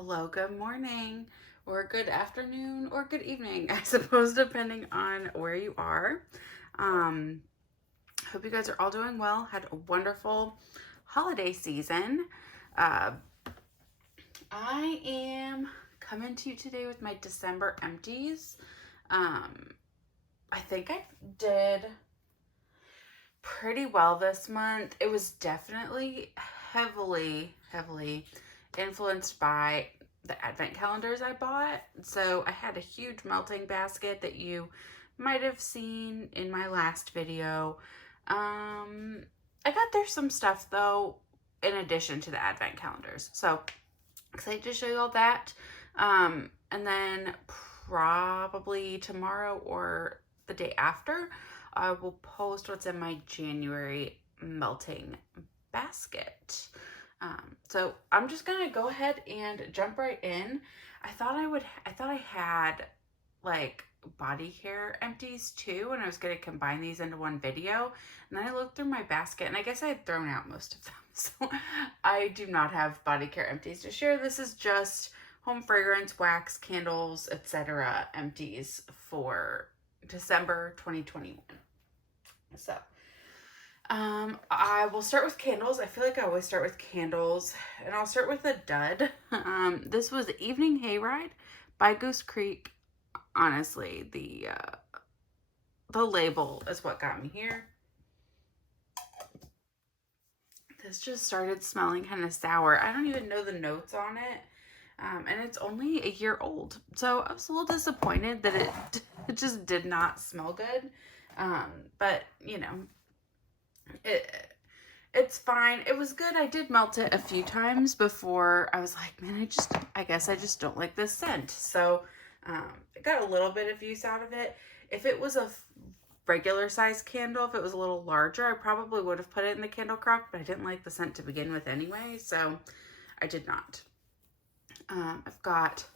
Hello, good morning, or good afternoon, or good evening, I suppose, depending on where you are. Hope you guys are all doing well. Had a wonderful holiday season. Uh, I am coming to you today with my December empties. I think I did pretty well this month. It was definitely heavily influenced by the advent calendars I bought. So I had a huge melting basket that you might have seen in my last video. I got there some stuff though in addition to the advent calendars. So excited to show you all that. And then probably tomorrow or the day after, I will post what's in my January melting basket. So I'm just gonna go ahead and jump right in. I thought I had like body care empties too, and I was gonna combine these into one video. And then I looked through my basket, and I guess I had thrown out most of them. So I do not have body care empties to share. This is just home fragrance, wax, candles, etc. empties for December 2021. So I will start with candles. I feel like I always start with candles, and I'll start with a dud. This was Evening Hayride by Goose Creek. Honestly, the label is what got me here. This just started smelling kind of sour. I don't even know the notes on it. And it's only a year old. So I was a little disappointed that it just did not smell good. But you know, it's fine. It was good. I did melt it a few times before I was like, man, I guess I just don't like this scent. So I got a little bit of use out of it. If it was a regular size candle, if it was a little larger, I probably would have put it in the candle crock, but I didn't like the scent to begin with anyway, so I did not. I've got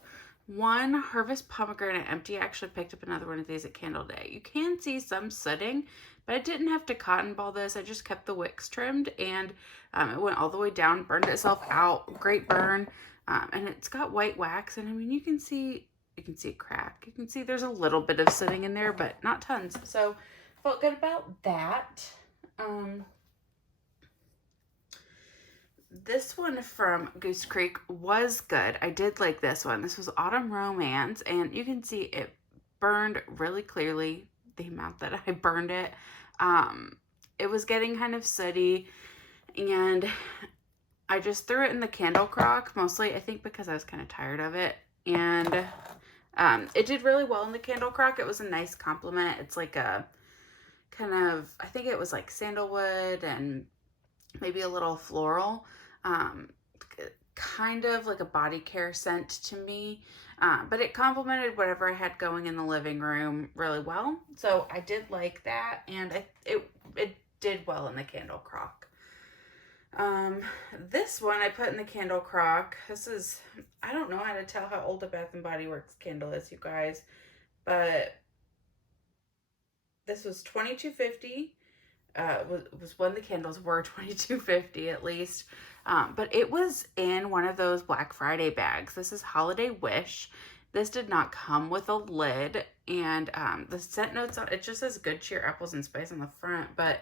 one Harvest Pomegranate empty. I actually picked up another one of these at Candle Day. You can see some sooting, but I didn't have to cotton ball this. I just kept the wicks trimmed, and it went all the way down, burned itself out. Great burn. And it's got white wax, and I mean, you can see a crack. You can see there's a little bit of sooting in there, but not tons. So felt good about that. This one from Goose Creek was good. I did like this one. This was Autumn Romance, and you can see it burned really clearly the amount that I burned it. It was getting kind of sooty, and I just threw it in the candle crock, mostly I think because I was kind of tired of it. And it did really well in the candle crock. It was a nice compliment. It's like a kind of, I think it was like sandalwood and maybe a little floral. Kind of like a body care scent to me, but it complemented whatever I had going in the living room really well. So I did like that, and it did well in the candle crock. This one I put in the candle crock. This is, I don't know how to tell how old a Bath & Body Works candle is, you guys, but this was $22.50. Was when the candles were $22.50 at least. But it was in one of those Black Friday bags. This is Holiday Wish. This did not come with a lid, and the scent notes on it just says good cheer, apples, and spice on the front, but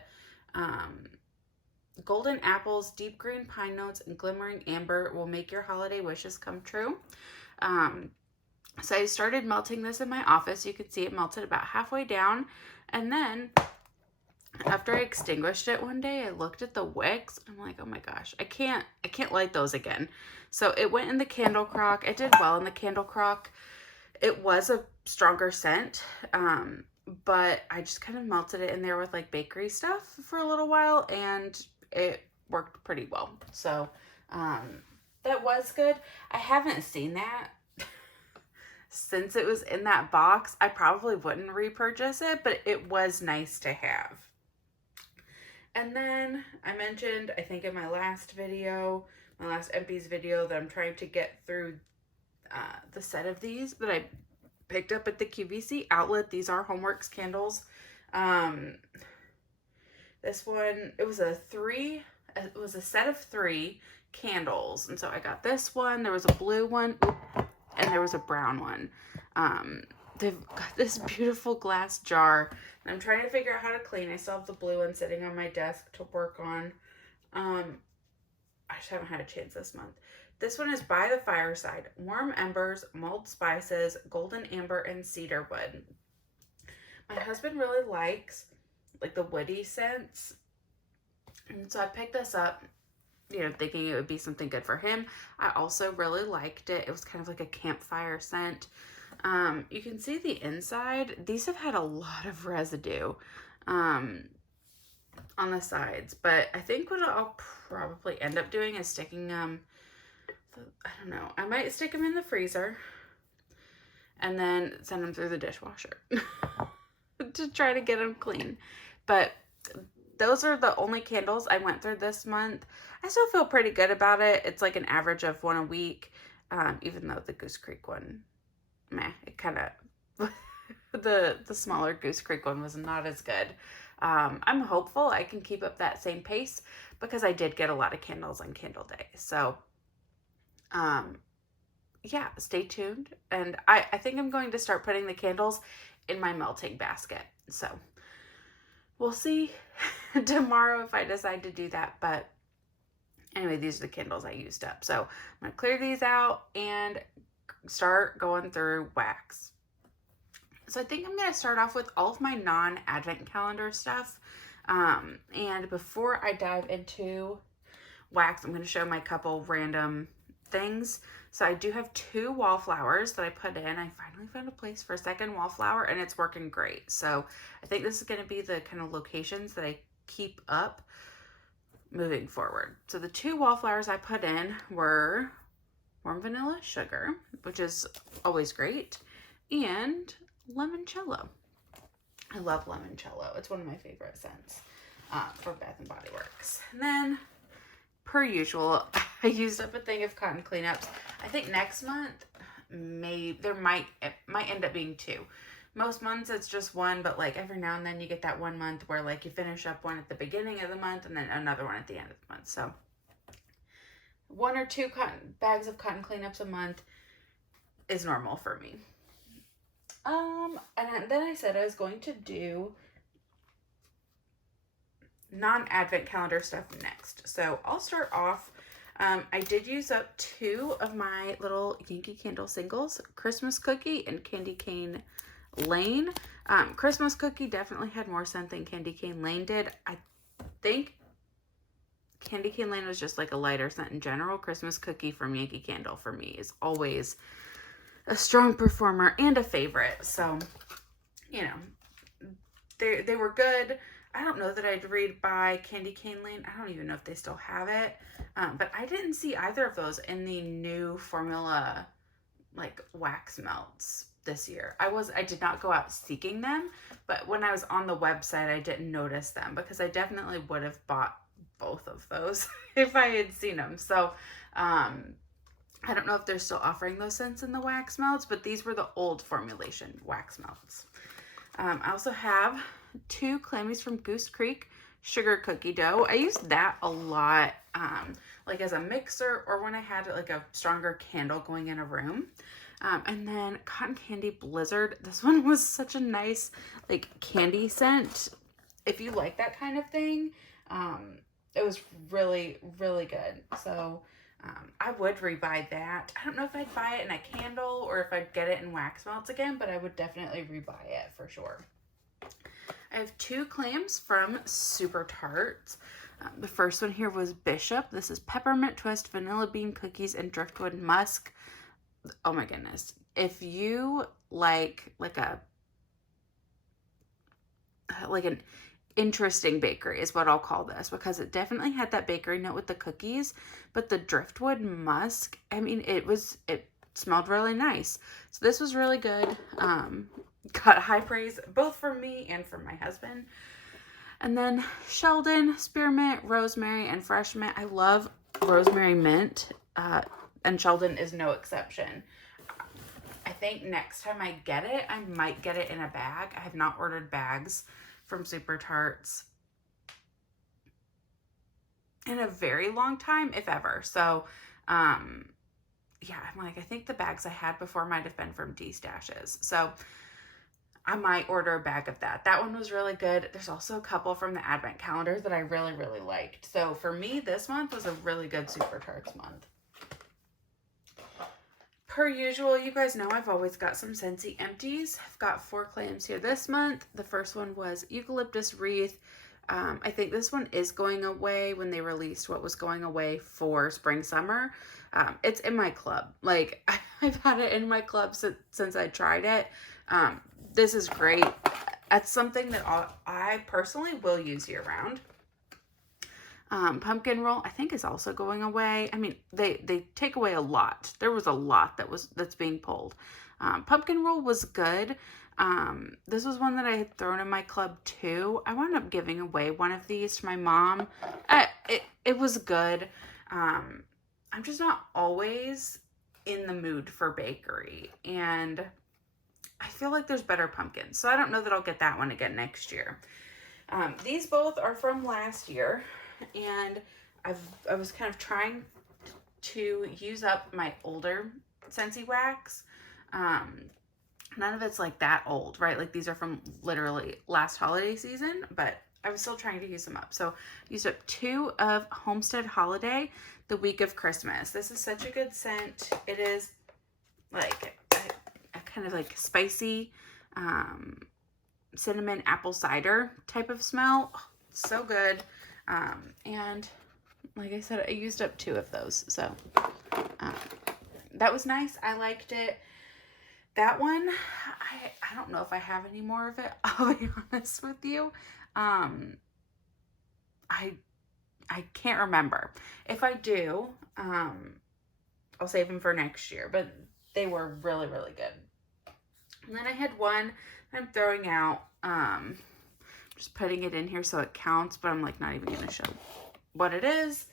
golden apples, deep green pine notes, and glimmering amber will make your holiday wishes come true. So I started melting this in my office. You can see it melted about halfway down, and then after I extinguished it one day, I looked at the wicks. I'm like, oh my gosh, I can't light those again. So it went in the candle crock. It did well in the candle crock. It was a stronger scent, but I just kind of melted it in there with like bakery stuff for a little while, and it worked pretty well. So that was good. I haven't seen that since it was in that box. I probably wouldn't repurchase it, but it was nice to have. And then I mentioned, I think in my last video, my last Empties video, that I'm trying to get through the set of these that I picked up at the QVC outlet. These are Homeworks candles. This one, it was a 3 it was a set of 3 candles. And so I got this one, there was a blue one, and there was a brown one. They've got this beautiful glass jar. And I'm trying to figure out how to clean. I still have the blue one sitting on my desk to work on. I just haven't had a chance this month. This one is By the Fireside. Warm embers, mulled spices, golden amber, and cedar wood. My husband really likes like the woody scents. And so I picked this up, thinking it would be something good for him. I also really liked it. It was kind of like a campfire scent. You can see the inside. These have had a lot of residue on the sides, but I think what I'll probably end up doing is sticking them, I don't know, I might stick them in the freezer and then send them through the dishwasher to try to get them clean. But those are the only candles I went through this month. I still feel pretty good about it. It's like an average of 1 a week, even though the Goose Creek one, it kind of, the smaller Goose Creek one was not as good. I'm hopeful I can keep up that same pace because I did get a lot of candles on Candle Day. So, yeah, stay tuned. And I think I'm going to start putting the candles in my melting basket. So we'll see tomorrow if I decide to do that. But anyway, these are the candles I used up. So I'm going to clear these out and start going through wax. So I think I'm going to start off with all of my non-advent calendar stuff. And before I dive into wax, I'm going to show my couple random things. So I do have 2 wallflowers that I put in. I finally found a place for a second wallflower and it's working great. So I think this is going to be the kind of locations that I keep up moving forward. So the 2 wallflowers I put in were warm vanilla sugar, which is always great, and limoncello. I love limoncello. It's one of my favorite scents for Bath and Body Works. And then, per usual, I used up a thing of cotton cleanups. I think next month, it might end up being 2. Most months it's just 1, but like every now and then you get that 1 month where like you finish up one at the beginning of the month and then another one at the end of the month. So 1 or 2 bags of cotton cleanups a month is normal for me. And then I said I was going to do non-advent calendar stuff next. So I'll start off. I did use up 2 of my little Yankee Candle singles, Christmas Cookie and Candy Cane Lane. Christmas Cookie definitely had more scent than Candy Cane Lane did. I think Candy Cane Lane was just like a lighter scent in general. Christmas Cookie from Yankee Candle for me is always a strong performer and a favorite. So, they were good. I don't know that I'd rebuy Candy Cane Lane. I don't even know if they still have it. But I didn't see either of those in the new formula, like wax melts this year. I did not go out seeking them, but when I was on the website, I didn't notice them because I definitely would have bought both of those if I had seen them. So, I don't know if they're still offering those scents in the wax melts, but these were the old formulation wax melts. I also have 2 clammies from Goose Creek sugar cookie dough. I used that a lot, like as a mixer or when I had like a stronger candle going in a room. And then Cotton Candy Blizzard. This one was such a nice like candy scent. If you like that kind of thing, it was really, really good. So I would rebuy that. I don't know if I'd buy it in a candle or if I'd get it in wax melts again, but I would definitely rebuy it for sure. I have 2 clams from Super Tarts. The first one here was Bishop. This is Peppermint Twist, Vanilla Bean Cookies, and Driftwood Musk. Oh my goodness. If you like an interesting bakery is what I'll call this, because it definitely had that bakery note with the cookies, but the Driftwood Musk, I mean, it smelled really nice. So this was really good. Got high praise both from me and from my husband. And then Sheldon, Spearmint, Rosemary, and Fresh Mint. I love rosemary mint, and Sheldon is no exception. I think next time I get it, I might get it in a bag. I have not ordered bags from Super Tarts in a very long time, if ever. So, yeah, I'm like, I think the bags I had before might have been from D-Stashes. So I might order a bag of that. That one was really good. There's also a couple from the advent calendar that I really, really liked. So for me, this month was a really good Super Tarts month. Per usual, you guys know I've always got some Scentsy Empties. I've got 4 claims here this month. The first one was Eucalyptus Wreath. I think this one is going away when they released what was going away for spring summer. It's in my club. Like, I've had it in my club since I tried it. This is great. That's something that I personally will use year round. Pumpkin roll, I think, is also going away. I mean, they take away a lot. There was a lot that's being pulled. Pumpkin roll was good. This was one that I had thrown in my club too. I wound up giving away one of these to my mom. It was good. I'm just not always in the mood for bakery, and I feel like there's better pumpkins. So I don't know that I'll get that one again next year. These both are from last year, and I was kind of trying to use up my older Scentsy wax. None of it's like that old, right? Like these are from literally last holiday season, but I was still trying to use them up. So I used up 2 of Homestead Holiday, the week of Christmas. This is such a good scent. It is like a kind of like spicy, cinnamon apple cider type of smell. Oh, so good. And like I said, I used up 2 of those. So that was nice. I liked it. That one, I don't know if I have any more of it. I'll be honest with you. I can't remember. If I do, I'll save them for next year. But they were really, really good. And then I had one I'm throwing out. Just putting it in here so it counts, but I'm like not even going to show what it is.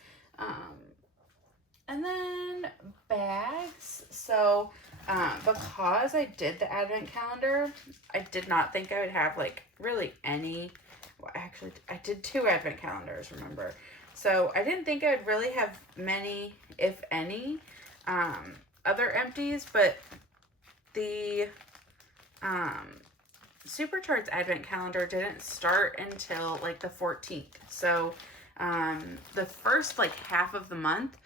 And then bags. So because I did the advent calendar, I did not think I would have like really any. Well, actually, I did 2 advent calendars, remember? So I didn't think I would really have many, if any, other empties, but the Super Tarts advent calendar didn't start until like the 14th. So the first like half of the month,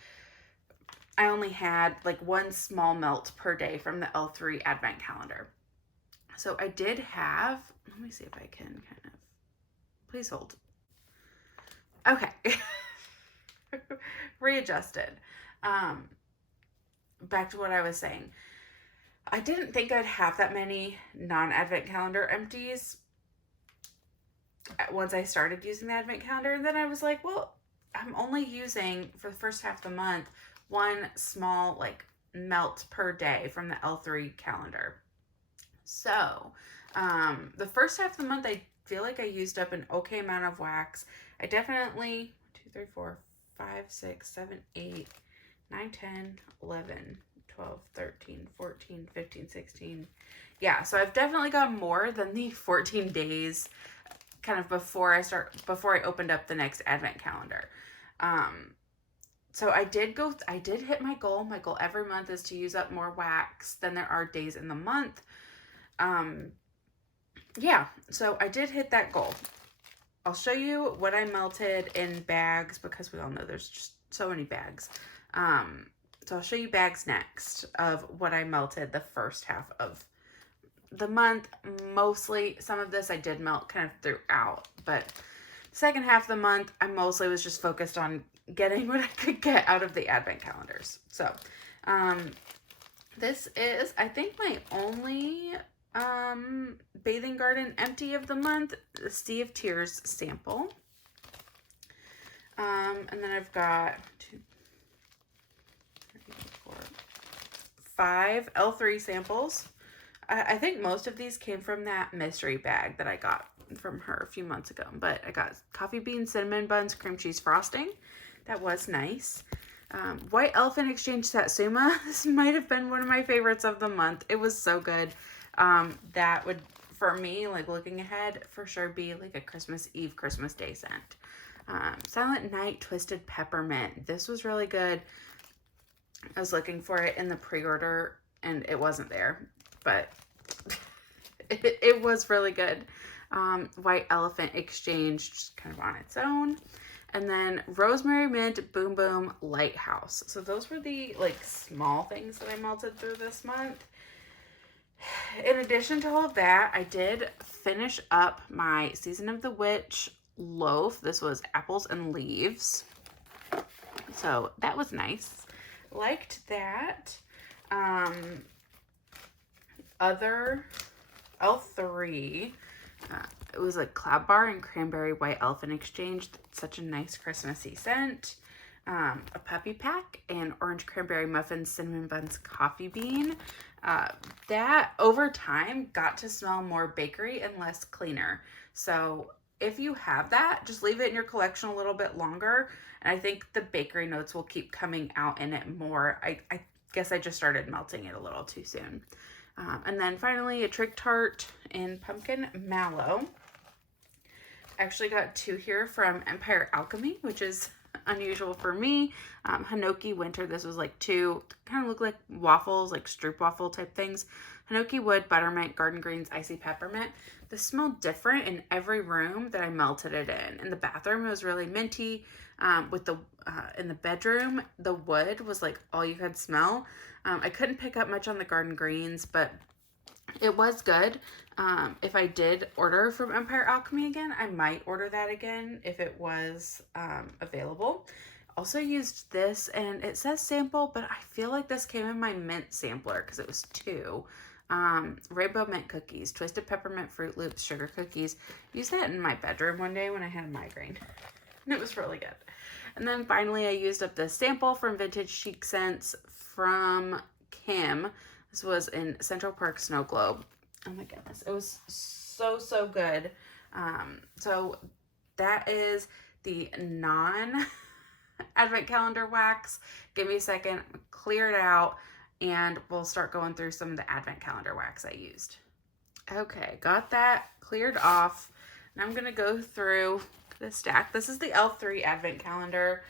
I only had like 1 small melt per day from the L3 advent calendar. So I did have, let me see if I can kind of, please hold. Okay. Readjusted. Back to what I was saying. I didn't think I'd have that many non-advent calendar empties once I started using the advent calendar. And then I was like, well, I'm only using, for the first half of the month, 1 small like melt per day from the L3 calendar. So the first half of the month, I feel like I used up an okay amount of wax. I definitely 2, 3, 4, 5, 6, 7, 8, 9, 10, 11, 12, 13, 14, 15, 16. Yeah, so I've definitely got more than the 14 days kind of before I opened up the next advent calendar. So I did hit my goal. My goal every month is to use up more wax than there are days in the month. Yeah, so I did hit that goal. I'll show you what I melted in bags because we all know there's just so many bags. So I'll show you bags next of what I melted the first half of the month. Mostly, some of this I did melt kind of throughout, but second half of the month, I mostly was just focused on getting what I could get out of the advent calendars. So, this is, I think, my only Bathing Garden empty of the month, the Sea of Tears sample. And then I've got 2, 3, 4, 5 L3 samples. I think most of these came from that mystery bag that I got from her a few months ago. But I got coffee bean cinnamon buns, cream cheese frosting. That was nice. White Elephant Exchange Satsuma. This might have been one of my favorites of the month. It was so good. That would, for me, like looking ahead, for sure be like a Christmas Eve, Christmas Day scent. Silent Night Twisted Peppermint. This was really good. I was looking for it in the pre-order and it wasn't there, but it was really good. White Elephant Exchange, just kind of on its own. And then Rosemary Mint Boom Boom Lighthouse. So those were the like small things that I melted through this month. In addition to all of that, I did finish up my Season of the Witch loaf. This was apples and leaves. So that was nice. Liked that. Other L3. It was a Cloud Bar and Cranberry White Elephant Exchange. Such a nice Christmassy scent. A Puppy Pack and Orange Cranberry Muffins Cinnamon Buns Coffee Bean. That over time got to smell more bakery and less cleaner. So if you have that, just leave it in your collection a little bit longer. And I think the bakery notes will keep coming out in it more. I guess I just started melting it a little too soon. And then finally a Trick Tart in Pumpkin Mallow. I actually got 2 here from Empire Alchemy, which is unusual for me. Hinoki Winter, this was like 2, kind of look like waffles, like stroop waffle type things. Hinoki Wood, Buttermint, Garden Greens, Icy Peppermint. This smelled different in every room that I melted it in. In the bathroom, it was really minty. With the in the bedroom, the wood was like all you could smell. I couldn't pick up much on the Garden Greens, but it was good. If I did order from Empire Alchemy again, I might order that again if it was available. Also used this, and it says sample, but I feel like this came in my mint sampler because it was 2. Rainbow Mint Cookies, Twisted Peppermint Fruit Loops, Sugar Cookies. Used that in my bedroom one day when I had a migraine. And it was really good. And then finally, I used up the sample from Vintage Chic Scents from Kim. This was in Central Park Snow Globe. Oh my goodness. It was so, so good. So that is the non-advent calendar wax. Give me a second, clear it out, and we'll start going through some of the advent calendar wax I used. Okay, got that cleared off. Now I'm going to go through the stack. This is the L3 advent calendar.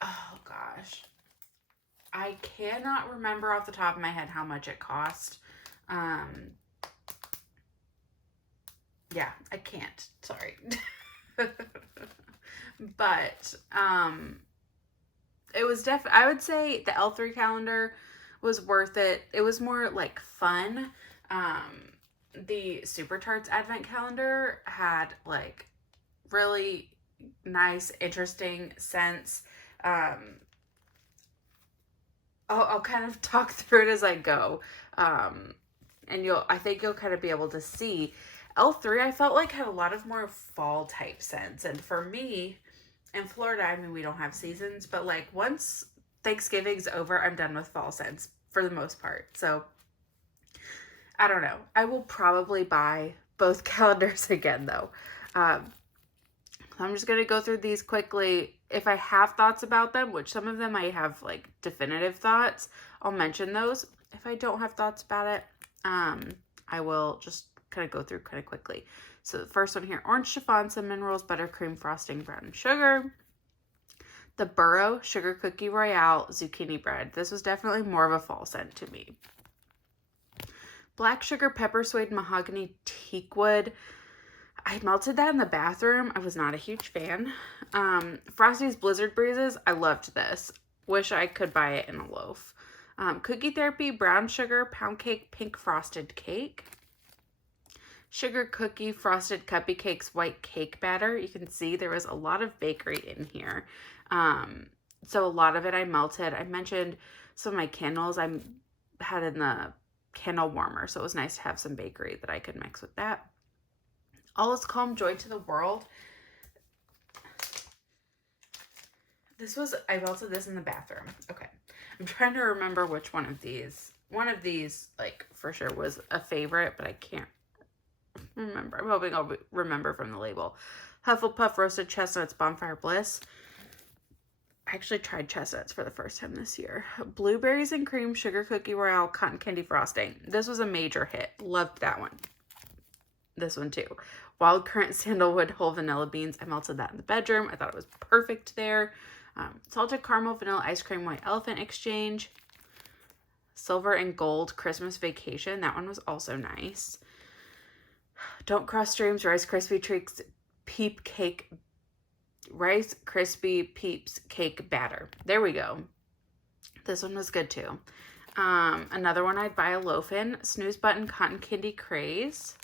Oh gosh. I cannot remember off the top of my head how much it cost. Yeah, I can't. Sorry. But it was I would say the L3 calendar was worth it. It was more like fun. The Super Tarts advent calendar had like really nice, interesting scents. I'll kind of talk through it as I go. And I think you'll kind of be able to see. L3, I felt like had a lot of more fall type scents. And for me, in Florida, I mean, we don't have seasons, but like once Thanksgiving's over, I'm done with fall scents for the most part. So I don't know. I will probably buy both calendars again though. I'm just going to go through these quickly. If I have thoughts about them, which some of them I have like definitive thoughts, I'll mention those. If I don't have thoughts about it, I will just kind of go through kind of quickly. So the first one here, Orange Chiffon, Cinnamon Rolls, Buttercream Frosting, Brown Sugar. The Burrow Sugar Cookie Royale Zucchini Bread. This was definitely more of a fall scent to me. Black Sugar Pepper Suede Mahogany Teakwood. I melted that in the bathroom. I was not a huge fan. Frosty's Blizzard Breezes. I loved this. Wish I could buy it in a loaf. Cookie Therapy Brown Sugar Pound Cake Pink Frosted Cake. Sugar Cookie Frosted Cuppy Cakes White Cake Batter. You can see there was a lot of bakery in here. So a lot of it I melted. I mentioned some of my candles I had in the candle warmer. So it was nice to have some bakery that I could mix with that. All Is Calm, Joy to the World. I melted this in the bathroom. Okay. I'm trying to remember which one of these. One of these, like, for sure was a favorite, but I can't remember. I'm hoping I'll remember from the label. Hufflepuff Roasted Chestnuts Bonfire Bliss. I actually tried chestnuts for the first time this year. Blueberries and Cream Sugar Cookie Royale Cotton Candy Frosting. This was a major hit. Loved that one. This one too. Wild currant sandalwood whole vanilla beans. I melted that in the bedroom. I thought it was perfect there. Salted caramel vanilla ice cream white elephant exchange. Silver and gold Christmas vacation. That one was also nice. Don't Cross Streams Rice Krispie Treats Peep Cake. Rice Krispie Peeps Cake Batter. There we go. This one was good too. Another one I'd buy a loaf in. Snooze Button Cotton Candy Craze.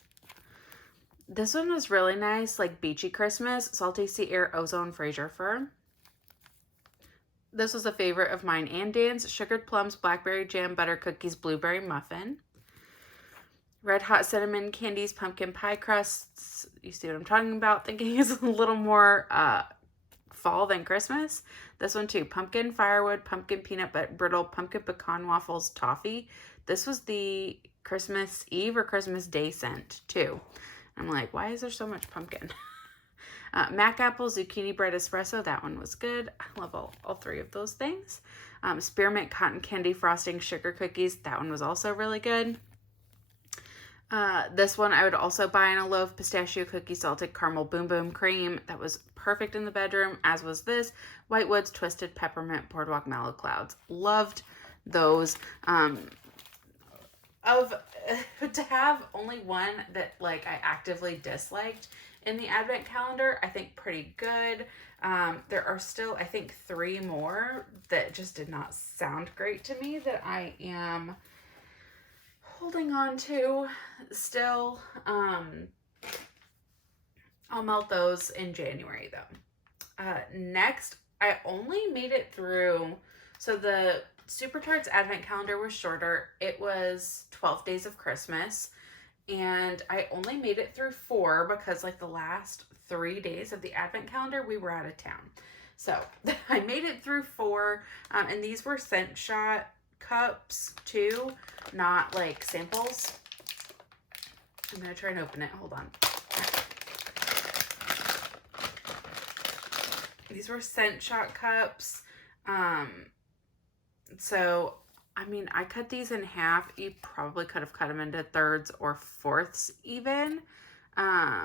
This one was really nice, like beachy Christmas. Salty Sea Air Ozone Fraser Fir. This was a favorite of mine and Dan's. Sugared Plums Blackberry Jam Butter Cookies Blueberry Muffin. Red Hot Cinnamon Candies Pumpkin Pie Crusts. You see what I'm talking about? Thinking is a little more fall than Christmas. This one too. Pumpkin Firewood Pumpkin Peanut Butter Brittle Pumpkin Pecan Waffles Toffee. This was the Christmas Eve or Christmas Day scent too. I'm like, why is there so much pumpkin? Mac Apple Zucchini Bread Espresso. That one was good. I love all three of those things. Spearmint Cotton Candy Frosting Sugar Cookies. That one was also really good. This one I would also buy in a loaf. Pistachio Cookie Salted Caramel Boom Boom Cream. That was perfect in the bedroom, as was this. Whitewoods Twisted Peppermint Boardwalk Mellow Clouds. Loved those. To have only one that like I actively disliked in the advent calendar, I think pretty good. There are still, I think, 3 more that just did not sound great to me that I am holding on to still. I'll melt those in January though. Next, I only made it through, so the Super Tarts Advent Calendar was shorter. It was 12 Days of Christmas, and I only made it through 4 because like the last 3 days of the Advent Calendar, we were out of town. So I made it through 4, and these were scent shot cups too, not like samples. I'm gonna try and open it. Hold on. These were scent shot cups. So, I mean, I cut these in half. You probably could have cut them into thirds or fourths even. Sorry,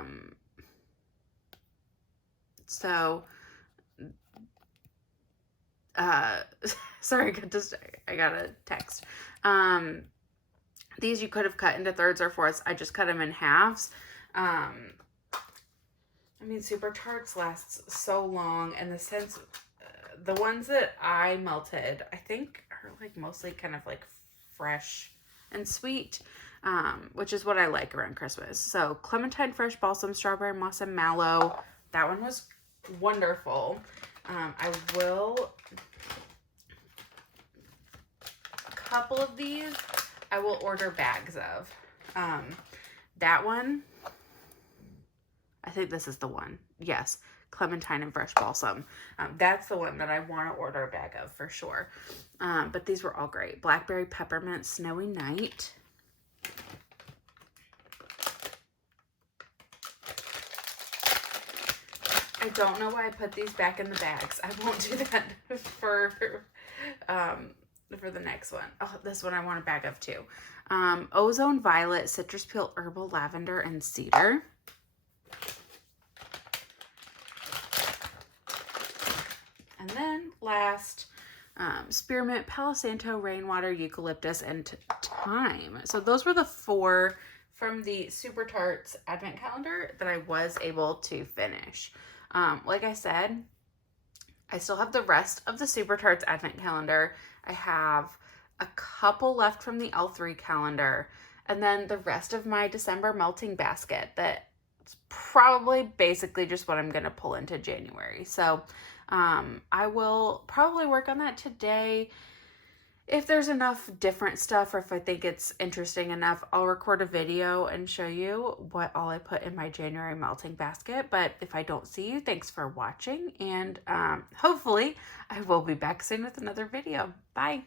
I got a text. These you could have cut into thirds or fourths. I just cut them in halves. I mean, Super Tarts lasts so long, and the scents, the ones that I melted, I think are like mostly kind of like fresh and sweet, which is what I like around Christmas. So Clementine Fresh Balsam Strawberry Moss and Mallow. That one was wonderful. I will, a couple of these, I will order bags of. That one, I think this is the one. Yes. Clementine and Fresh Balsam. That's the one that I want to order a bag of for sure. But these were all great. Blackberry Peppermint Snowy Night. I don't know why I put these back in the bags. I won't do that for the next one. Oh, this one I want a bag of too. Ozone Violet, Citrus Peel, Herbal Lavender, and Cedar. And then last, Spearmint, Palo Santo, Rainwater, Eucalyptus, and Thyme. So those were the 4 from the Super Tarts Advent Calendar that I was able to finish. Like I said, I still have the rest of the Super Tarts Advent Calendar. I have a couple left from the L3 calendar, and then the rest of my December melting basket that's probably basically just what I'm going to pull into January. So I will probably work on that today. If there's enough different stuff, or if I think it's interesting enough, I'll record a video and show you what all I put in my January melting basket. But if I don't see you, thanks for watching, and hopefully I will be back soon with another video. Bye.